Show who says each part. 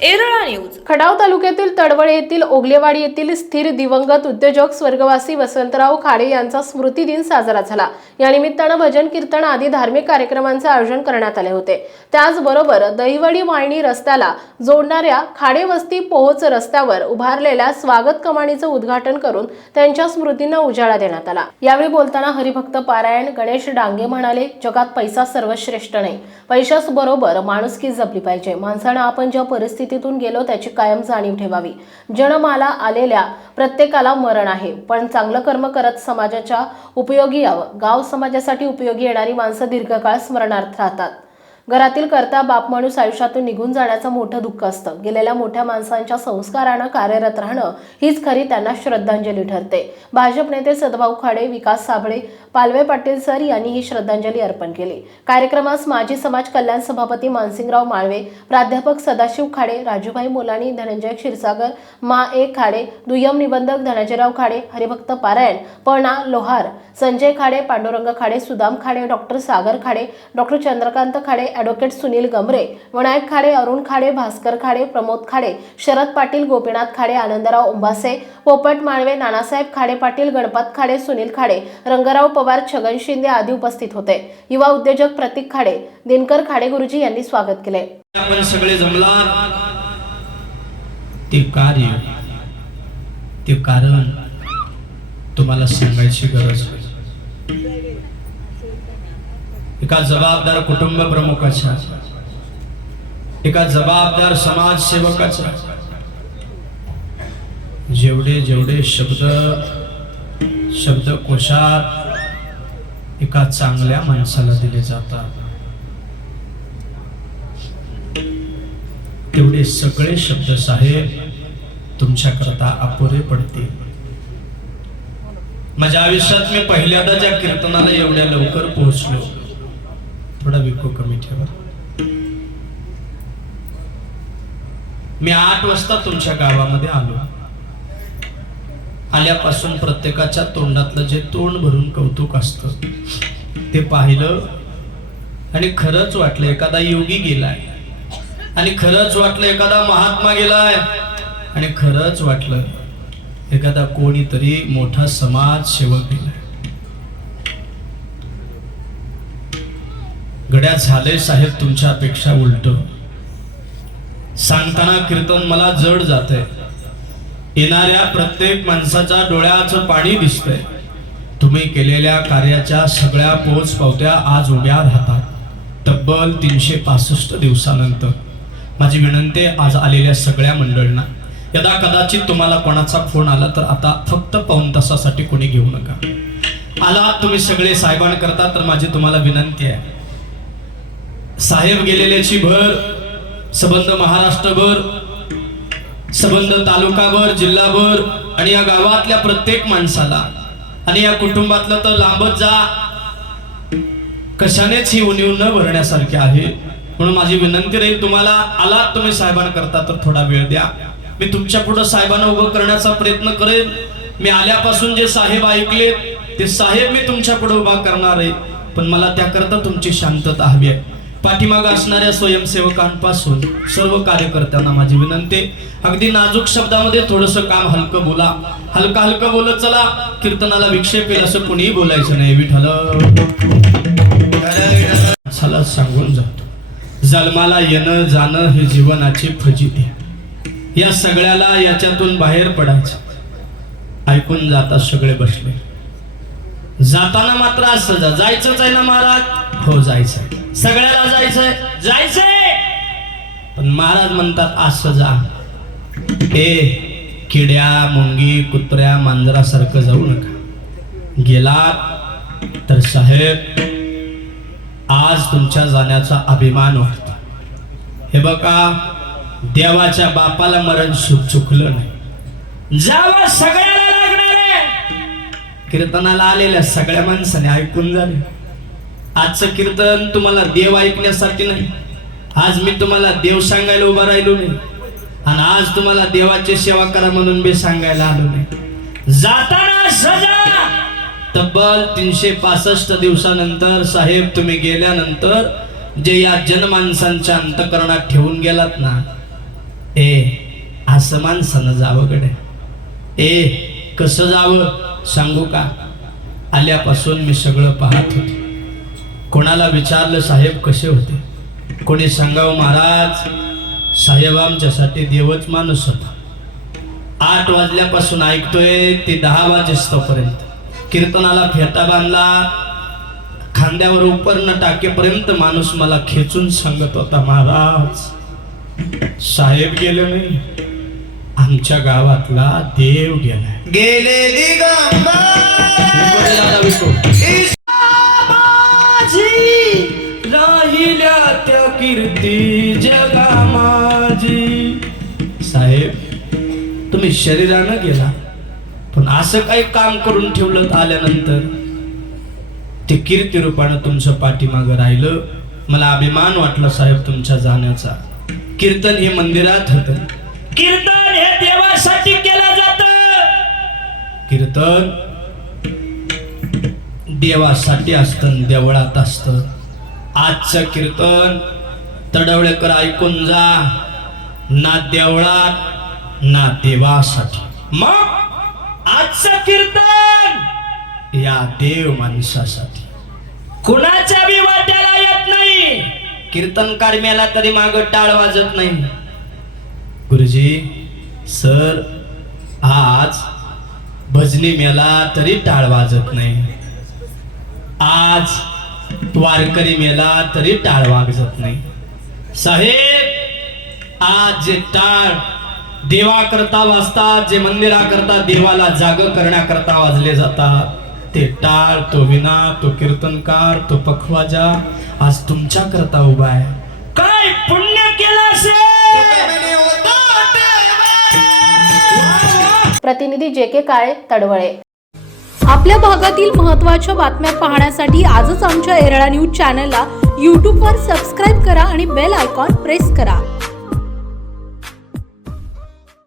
Speaker 1: Erala news.
Speaker 2: खडाव तालुक्यातील तडवळे येथील ओगलेवाडी येथील स्थिर दिवंगत उद्योजक स्वर्गवासी वसंतराव खाडे यांचा स्मृती दिन साजरा झाला. या निमित्तानं भजन कीर्तन आदी धार्मिक कार्यक्रमांचे आयोजन करण्यात आले होते. त्याचबरोबर दहिवडी वाळणी रस्त्याला जोडणाऱ्या खाडे वस्ती पोहोच रस्त्यावर उभारलेल्या स्वागत कमानीचं उद्घाटन करून त्यांच्या स्मृतींना उजाळा देण्यात आला. यावेळी बोलताना हरिभक्त पारायण गणेश डांगे म्हणाले जगात पैसा सर्वश्रेष्ठ नाही. पैशाच बरोबर माणुसकी जपली पाहिजे. माणसानं आपण ज्या परिस्थिती स्थितीतून गेलो त्याची कायम जाणीव ठेवावी. जन्माला आलेल्या प्रत्येकाला मरण आहे. पण चांगलं कर्म करत समाजाच्या उपयोगी यावं. गाव समाजासाठी उपयोगी येणारी माणसं दीर्घकाळ स्मरणार्थ राहतात. घरातील करता बाप माणूस आयुष्यातून निघून जाण्याचं मोठं दुःख असतं. गेलेल्या मोठ्या माणसांच्या संस्कारानं कार्यरत राहणं हीच खरी त्यांना श्रद्धांजली ठरते. भाजप नेते सदभाऊ खाडे विकास साबळे पालवे पाटील सर यांनी ही श्रद्धांजली अर्पण केली. कार्यक्रमास माजी समाज कल्याण सभापती मानसिंगराव माळवे प्राध्यापक सदाशिव खाडे राजूभाई मोलानी धनंजय क्षीरसागर मा ए खाडे दुय्यम निबंधक धनंजयराव खाडे हरिभक्त पारायण पणा Lohar Sanjay Khade Pandurang Khade Sudam Khade doctor Sagar Khade doctor Chandrakant Khade advocate Sunil Gamare Vinayak Khade Arun Khade Bhaskar Khade Pramod Khade Sharad Patil Gopinath Khade Anandrao Umbhase Popat Malve Nanasaheb Khade Patil Ganpat Khade Sunil Khade Rangrao Pawar Chhagan Shinde आदी उपस्थित होते. युवा उद्योजक प्रतीक खाडे दिनकर खाडे गुरुजी यांनी स्वागत केले.
Speaker 3: आपण सगळे जमला? ते कार्य ते कारण तुम्हाला सांगायची गरज. एका जबाबदार कुटुंब प्रमुखाच्या एका जबाबदार समाजसेवकाच्या जेवढे जेवढे शब्द शब्दकोशात एका चांगल्या माणसाला दिले जातात तेवढे सगळे शब्द साहेब तुमच्याकरता अपुरे पडतील. माझ्या आयुष्यात मी पहिल्यांदा ज्या कीर्तनाला एवढ्या लवकर पोहोचलो. थोडा कमी ठेवा. मी आठ वाजता तुमच्या गावामध्ये आलो. आल्यापासून प्रत्येकाच्या तोंडातलं जे तोंड भरून कौतुक असतं ते पाहिलं आणि खरंच वाटलं एखादा योगी गेलाय. आणि खरंच वाटलं एखादा महात्मा गेलाय. आणि खरंच वाटलं एखादा कोणीतरी मोठा समाज सेवक गेलाय. गड्या झाले साहेब तुमच्या अपेक्षा उलट. सांगताना कीर्तन मला जड जात येणाऱ्या प्रत्येक माणसाच्या डोळ्याचं पाणी दिसतंय. तुम्ही केलेल्या कार्याच्या सगळ्या पोच पावत्या आज उभ्या राहतात. तब्बल तीनशे पासष्ट दिवसानंतर. माझी विनंती आज आलेल्या सगळ्या मंडळींना. यदा कदाचित तुम्हाला कोणाचा फोन आला तर आता फक्त पाऊन तासासाठी कोणी घेऊ नका. आला तुम्ही सगळे साहेबांकरता तर माझी तुम्हाला विनंती आहे. साहेब गेलेल्याची भर सबंध महाराष्ट्रभर सबंध तालुकाभर जिल्हाभर आणि या गावातल्या प्रत्येक माणसाला आणि या कुटुंबातलं तर लांबच जा. कशानेच ही उणीव न भरण्यासारखी आहे. म्हणून माझी विनंती राहील तुम्हाला आलात तुम्ही साहेबांकरता तर थोडा वेळ द्या. मी तुमच्यापुढे साहेबांना उभं करण्याचा प्रयत्न करेन. मी आल्यापासून जे साहेब ऐकले ते साहेब मी तुमच्यापुढे उभा करणार आहे. पण मला त्याकरता तुमची शांतता हवी आहे. पाठीमाग असणाऱ्या स्वयंसेवकांपासून सर्व कार्यकर्त्यांना माझी विनंती. अगदी नाजूक शब्दामध्ये थोडस काम हलकं बोला. हलका हलकं बोलत चला. कीर्तनाला विक्षेप येईल असं कुणीही बोलायचं नाही. विठल सांगून जातो जन्माला येणं जाणं हे जीवनाची फजिती. आहे. या सगळ्याला याच्यातून बाहेर पडायचं. ऐकून जातात सगळे बसले. जाताना मात्र असं जा जायचंच आहे ना महाराज? हो जायचंय. सगळ्याला जायचंय? जायचंय! पण महाराज म्हणतात असं जा. ए किड्या मुंगी कुत्र्या मांजरासारखं जाऊ नका. गेला तर साहेब आज तुमच्या जाण्याचा अभिमान वाटतो. हे बघा देवाच्या बापाला मरण सुख चुकलं नाही. जावा सगळ्या कीर्तनाला आलेल्या सगळ्या माणसाने ऐकून झाले. आजचं कीर्तन तुम्हाला देव ऐकण्यासाठी नाही. आज मी तुम्हाला देव सांगायला उभा राहिलो नाही. आणि आज तुम्हाला देवाची सेवा करा म्हणून मी सांगायला आलो नाही. जाताना सजा! तब्बल तीनशे पासष्ट दिवसानंतर साहेब तुम्ही गेल्यानंतर जे या जनमानसांच्या अंतकरणात ठेवून गेलात ना ए असं माणसानं जावं कडे ए कसं जावं सांगू का? आल्यापासून मी सगळं पाहत होते. कोणाला विचारलं साहेब कसे होते? कोणी सांगावं महाराज साहेब आमच्यासाठी देवच माणूस होता. आठ वाजल्यापासून ऐकतोय ते दहा वाजेस्तोपर्यंत. कीर्तनाला फेटा बांधला. खांद्यावर उपरणं टाकेपर्यंत माणूस मला खेचून सांगत होता महाराज साहेब गेले नाही. आमच्या गावातला देव गेलाय.
Speaker 4: गेले
Speaker 3: राहिल्या त्या कीर्ती जगा माझी साहेब तुम्ही शरीरानं गेला पण असं काही काम करून ठेवलं आल्यानंतर ते कीर्ती रूपानं तुमचं पाठीमागं राहिलं. मला अभिमान वाटला साहेब तुमच्या जाण्याचा. कीर्तन हे मंदिरात होत. कीर्तन हे देवासाठी केलं जात. कीर्तन देवासाठी असतं देवळात असतं. आजचं कीर्तन तडवळेकर ऐकून जा. ना देवळात ना देवासाठी. मग आजचं कीर्तन या देव माणसासाठी. कुणाच्या बी वाट्याला येत नाही. कीर्तनकार मेला तरी माग टाळ वाजत नाही. गुरुजी सर आज भजनी मेला तरी टाळ वाजत नाही. आज वारकरी मेला तरी टाळ वाजत नाही. साहेब आज जे टाळ देवा करता वाजतात जे मंदिराकरता देवाला जाग करण्याकरता वाजले जातात ते टाळ तो विना तो कीर्तनकार तो पखवाजा आज तुमच्या करता उभा आहे. काय पुण्य
Speaker 2: प्रतिनिधी जे के काळे तडवळे.
Speaker 1: आपल्या भागातील महत्त्वाच्या बातम्या पाहण्यासाठी आजच आमच्या एरळा न्यूज चॅनलला यूट्यूबवर सबस्क्राईब करा आणि बेल आयकॉन प्रेस करा.